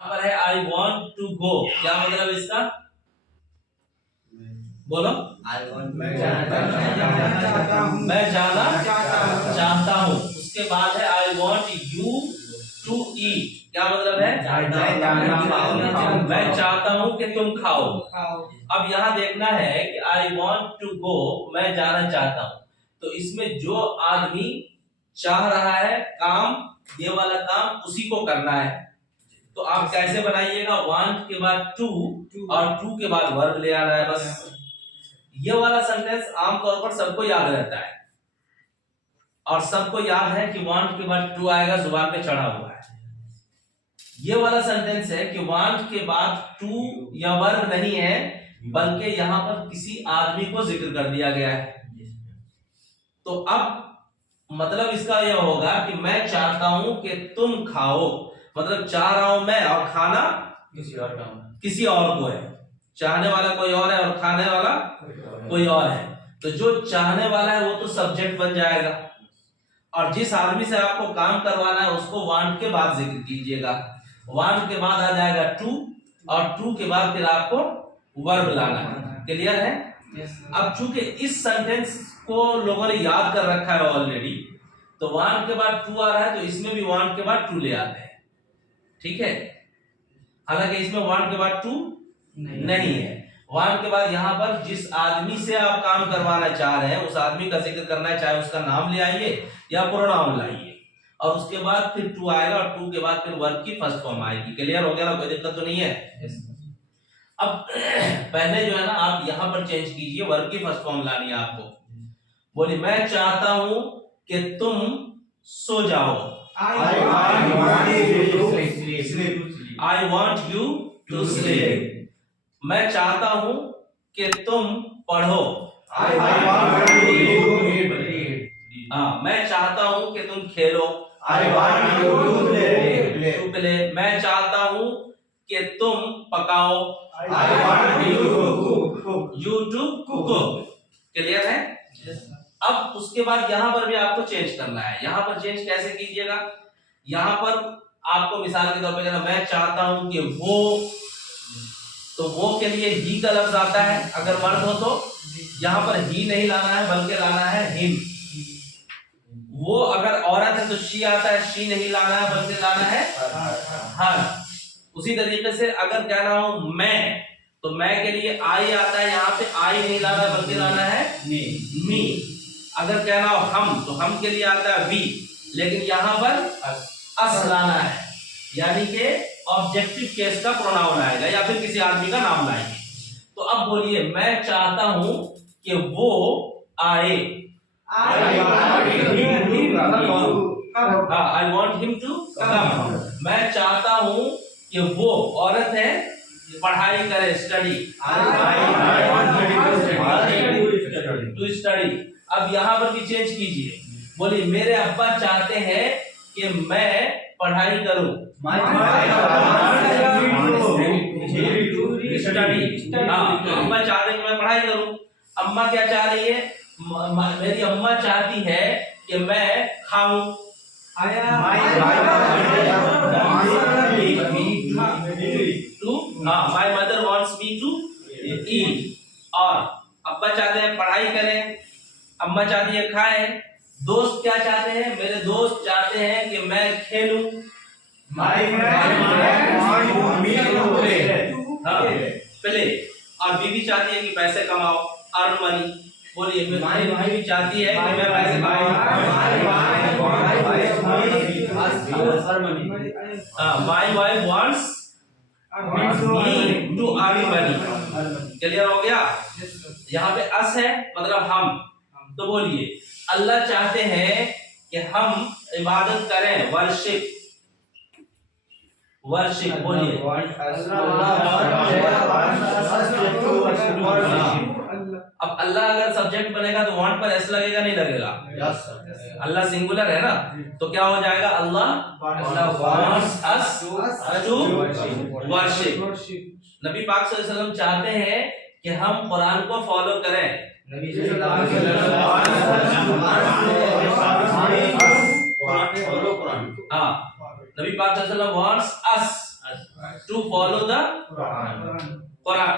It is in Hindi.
पर है आई वॉन्ट टू गो, क्या मतलब इसका? बोलो। मैं जाना चाहता हूँ। उसके बाद है I want you to eat, क्या मतलब है? मैं चाहता हूँ कि तुम खाओ। अब यहाँ देखना है कि आई वॉन्ट टू गो, मैं जाना चाहता हूँ, तो इसमें जो आदमी चाह रहा है काम, ये वाला काम उसी को करना है। तो आप कैसे बनाइएगा? वांट के बाद टू और टू के बाद वर्ब ले आना है बस। ये वाला सेंटेंस आमतौर पर सबको याद रहता है और सबको याद है कि वांट के बाद टू आएगा, जुबान पे चढ़ा हुआ है। ये वाला सेंटेंस है कि वांट के बाद टू या वर्ब नहीं है, बल्कि यहां पर किसी आदमी को जिक्र कर दिया गया है। तो अब मतलब इसका यह होगा कि मैं चाहता हूं कि तुम खाओ, मतलब चाह रहा हूं मैं और खाना किसी और को है। चाहने वाला कोई और है और खाने वाला कोई और है। तो जो चाहने वाला है वो तो सब्जेक्ट बन जाएगा, और जिस आदमी से आपको काम करवाना है उसको वांट के बाद जिक्र कीजिएगा। वांट के बाद आ जाएगा टू, और टू के बाद फिर आपको वर्ब लाना है। क्लियर है? अब चूंकि इस सेंटेंस को लोगों ने याद कर रखा है ऑलरेडी, तो वांट के बाद टू आ रहा है, तो इसमें भी वांट के बाद टू ले आते हैं। ठीक है? हालांकि इसमें वांट के बाद टू नहीं है। वांट के बाद यहाँ पर जिस आदमी से आप काम करवाना चाह रहे हैं उस आदमी का जिक्र करना है, चाहे उसका नाम ले आइए या प्रोनाउन लाइए, और उसके बाद फिर टू आएगा, और टू के बाद फिर वर्ब की फर्स्ट फॉर्म आएगी। क्लियर हो गया ना? कोई दिक्कत तो नहीं है? अब पहले जो है ना, आप यहाँ पर चेंज कीजिए, वर्ब की फर्स्ट फॉर्म लानी है आपको। बोलिए, मैं चाहता हूं कि तुम सो जाओ। I want you to sleep. मैं चाहता हूं कि तुम पढ़ो। मैं चाहता हूं कि तुम खेलो। प्ले। मैं चाहता हूं कि तुम पकाओ। You to cook. क्लियर है? अब उसके बाद यहां पर भी आपको चेंज करना है। यहां पर चेंज कैसे कीजिएगा? यहां पर आपको मिसाल के तौर पे कहना, मैं चाहता हूं कि वो, तो वो के लिए ही का लफ्ज आता है अगर मर्द हो तो। यहां पर ही नहीं लाना है, बल्कि लाना है हिम। वो अगर औरत है तो शी आता है, शी नहीं लाना है, बल्कि लाना है हर। उसी तरीके से अगर कह रहा हूं मैं, तो मैं के लिए आई आता है, यहाँ पे आई नहीं लाना है, बल्कि लाना है मी। अगर कह रहा हूं हम, तो हम के लिए आता है वी, लेकिन यहां पर अस लाना है, यानी कि ऑब्जेक्टिव केस का प्रोनाउन आएगा या फिर किसी आदमी का नाम लाएंगे। तो अब बोलिए, मैं चाहता हूं कि वो आए। I want him to come. मैं चाहता हूं कि वो औरत है पढ़ाई करे, स्टडी टू स्टडी। अब यहाँ पर भी चेंज कीजिए, बोलिए, मेरे अब्बा चाहते हैं कि मैं पढ़ाई करूं। अम्मा चाहते हैं कि मैं पढ़ाई करूं। अम्मा क्या चाह रही है? मेरी अम्मा चाहती है कि मैं खाऊं। My mother wants me to eat. और अब्बा चाहते हैं पढ़ाई करें, अम्मा चाहती है खाएं। दोस्त क्या चाहते हैं? मेरे दोस्त चाहते हैं कि मैं खेलूं। प्ले। और बीवी चाहती है कि पैसे कमाओ, अर्न मनी। बोलिए, मेरी बीवी चाहती है कि मैं पैसे कमाऊं। My wife wants me to earn money. Clear हो गया? यहाँ पे अस है, मतलब हम। तो बोलिए, अल्लाह चाहते हैं कि हम इबादत करें, वर्शिप। वर्शिप बोलिए। अब अल्लाह अगर सब्जेक्ट बनेगा तो वांट पर एस लगेगा, नहीं लगेगा? अल्लाह सिंगुलर है ना, तो क्या हो जाएगा? अल्लाह वांट्स अस टू वर्शिप। नबी पाक सल्लल्लाहु अलैहि वसल्लम चाहते हैं कि हम कुरान को फॉलो करें। हाँ, नबी पाक सल्लल्लाहु अलैहि वसल्लम wants us to follow the Quran.